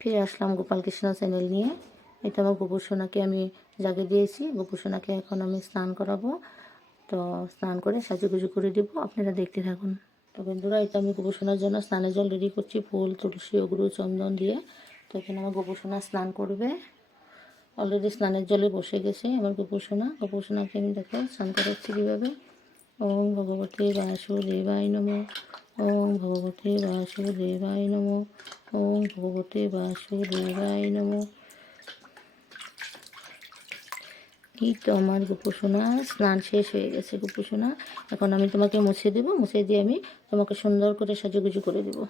ফিরে আসলাম গোপাল কৃষ্ণ চ্যানেল নিয়ে। এটা আমার গোপু সোনাকে আমি জাগে দিয়েছি। গোপু সোনাকে এখন আমি স্নান করাবো। তো স্নান করে সাজুগুজু করে দেবো, আপনারা দেখতে থাকুন। তো বন্ধুরা, এটা আমি গোপু সোনার জন্য স্নানের জল রেডি করছি, ফুল, তুলসী, অগুরু, চন্দন দিয়ে। তো এখানে আমার গোপু সোনা স্নান করবে। অলরেডি স্নানের জলে বসে গেছে আমার গোপু সোনা। গোপু সোনাকে আমি দেখো স্নান করাচ্ছি কীভাবে। ওম ভগবতে বাসুদেবায় নমঃ। ওম ভগবতে বাসুদেবায় নমঃ। ওম ভগবতে বাসুদেবায় নমঃ। এই তো আমার গোপু সোনা স্নান শেষ হয়ে গেছে। গোপু সোনা, এখন আমি তোমাকে মুছে দেবো। মুছে দিয়ে আমি তোমাকে সুন্দর করে সাজুগুজু করে দেবো।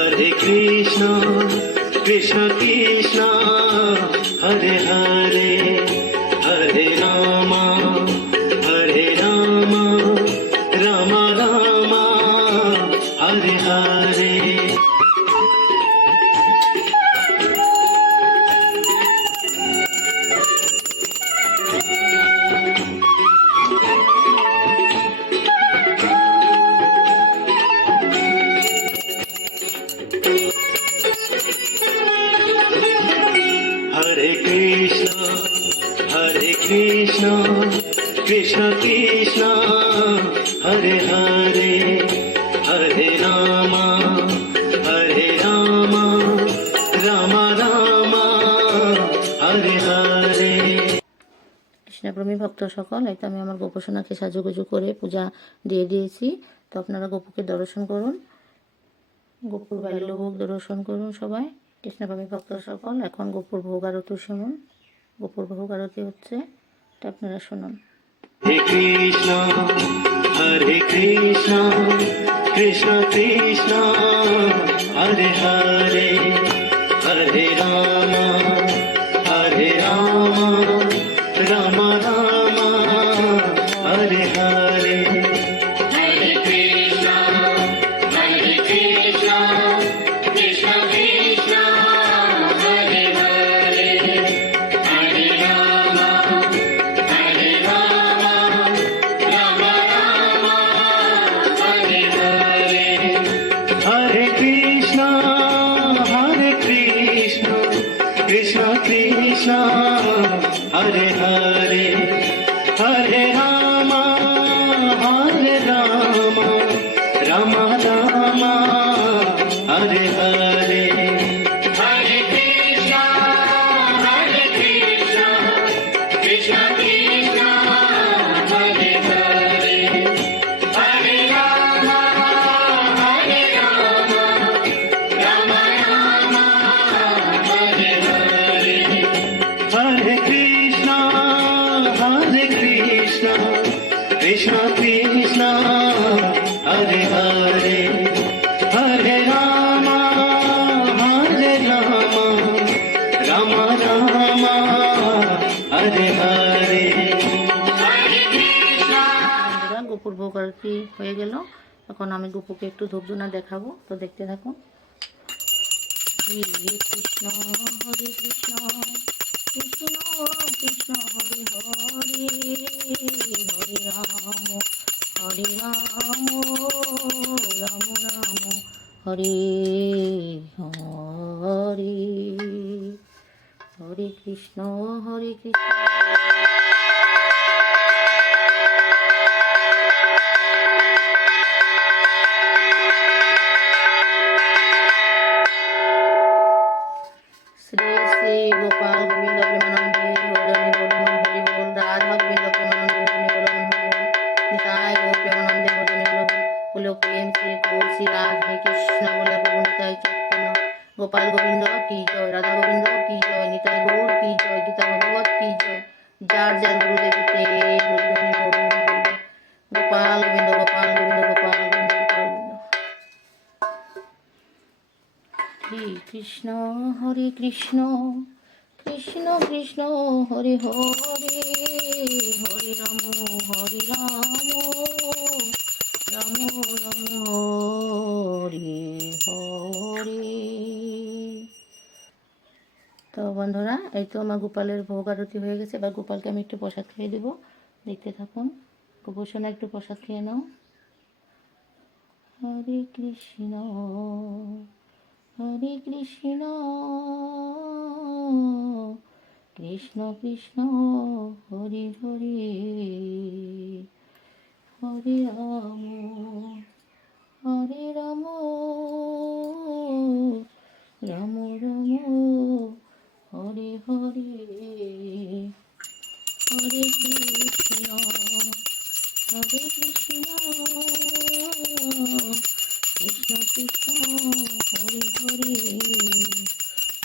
हरे कृष्णा कृष्ण कृष्ण हरे हरे हरे राम राम राम हरे हरे। हरे कृष्ण कृष्ण कृष्ण हरे हरे हरे राम राम राम हरे हरे। কৃষ্ণপ্রেমী ভক্ত সকল, এই তো আমি আমার গোপু সোনাকে সাজুগুজু করে পূজা দিয়ে দিয়েছি। তো আপনারা গোপুকে দর্শন করুন, গোপুর বাল্যভোগ দর্শন করুন সবাই। কৃষ্ণপ্রেমী ভক্ত সকল, এখন গোপুর ভোগ আরতি শুনুন। গোপুর ভোগ আরতি হচ্ছে, এটা আপনারা শুনুন। हरे कृष्ण कृष्ण कृष्ण हरे हरे हरे राम राम राम हरे हरे। हरे कृष्ण कृष्ण कृष्ण हरे हरे हरे राम राम राम हरे हरे। हरे कृष्ण कृष्ण कृष्ण हरे हरे हरे राम राम राम हरे हरे। हरे कृष्ण कृष्ण कृष्ण हरे हरे हरे राम राम राम हरे हरे। हरे कृष्ण कृष्ण कृष्ण हरे हरे हरे राम राम राम हरे हरे। বন্ধুরা, গোপুর ভোগ আরতি হয়ে গেল। এখন আমি গোপুকে একটু ধূপধুনা দেখাবো, তো দেখতে থাকুন। হরে কৃষ্ণ কৃষ্ণ কৃষ্ণ হরে হরে হরে রাম রাম রাম হরে হরে। হরে কৃষ্ণ শ্রী শ্রী গোপাল গোবিন্দ প্রেমানন্দে হরি বল হরি বল। রাধা গোবিন্দ প্রেমানন্দে হরি বল নিতাই গো প্রেমানন্দে হরি বল। বলো প্রেম শ্রী গৌর শ্রী রাধে কৃষ্ণ বলে প্রভু নিতাই চৈতন্য। গোপাল গোবিন্দ কি জয়, রাধা গোবিন্দ কি জয়, নিতাই গৌর কি জয়, গীতা ভগবত কি জয়। যার যার গুরুদেব তেরে হরি হরি বল। গোপাল গোবিন্দ গোপাল গোবিন্দ গোপাল গোবিন্দ গোপাল গোবিন্দ। হরে কৃষ্ণ কৃষ্ণ কৃষ্ণ হরে হরে হরে রাম রাম রাম হরে হরে। তো বন্ধুরা, এই তো আমার গোপালের ভোগ আরতি হয়ে গেছে। এবার গোপালকে আমি একটু প্রসাদ খেয়ে দেবো, দেখতে থাকুন। গোপোষণা একটু প্রসাদ খেয়ে নাও। হরে কৃষ্ণ হরে কৃষ্ণ কৃষ্ণ কৃষ্ণ হরে হরে হরে রাম হরে রাম রাম রাম হরে হরে হরে কৃষ্ণ হরে কৃষ্ণ কৃষ্ণ কৃষ্ণ হরে হরে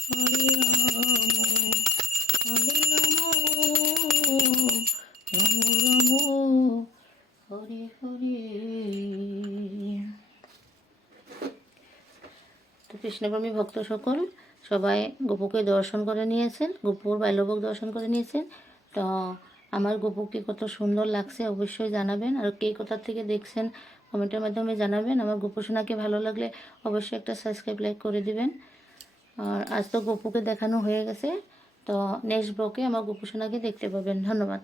হরে রাম রাম রাম হরে হরে। তো কৃষ্ণপ্রেমী ভক্ত সকল সবাই গোপুকে দর্শন করে নিয়েছেন, গোপুর বাল্যভোগ দর্শন করে নিয়েছেন। তো আমার গোপুকে কত সুন্দর লাগছে অবশ্যই জানাবেন, আর কে কোথা থেকে দেখছেন কমেন্টের মাধ্যমে জানাবেন। আমার গোপুসোনাকে ভালো লাগলে অবশ্যই একটা সাবস্ক্রাইব লাইক করে দিবেন। আর আজ তো গোপুকে দেখানো হয়ে গেছে, তো নেক্সট ব্লগে আমার গোপুসোনাকে দেখতে পাবেন। ধন্যবাদ।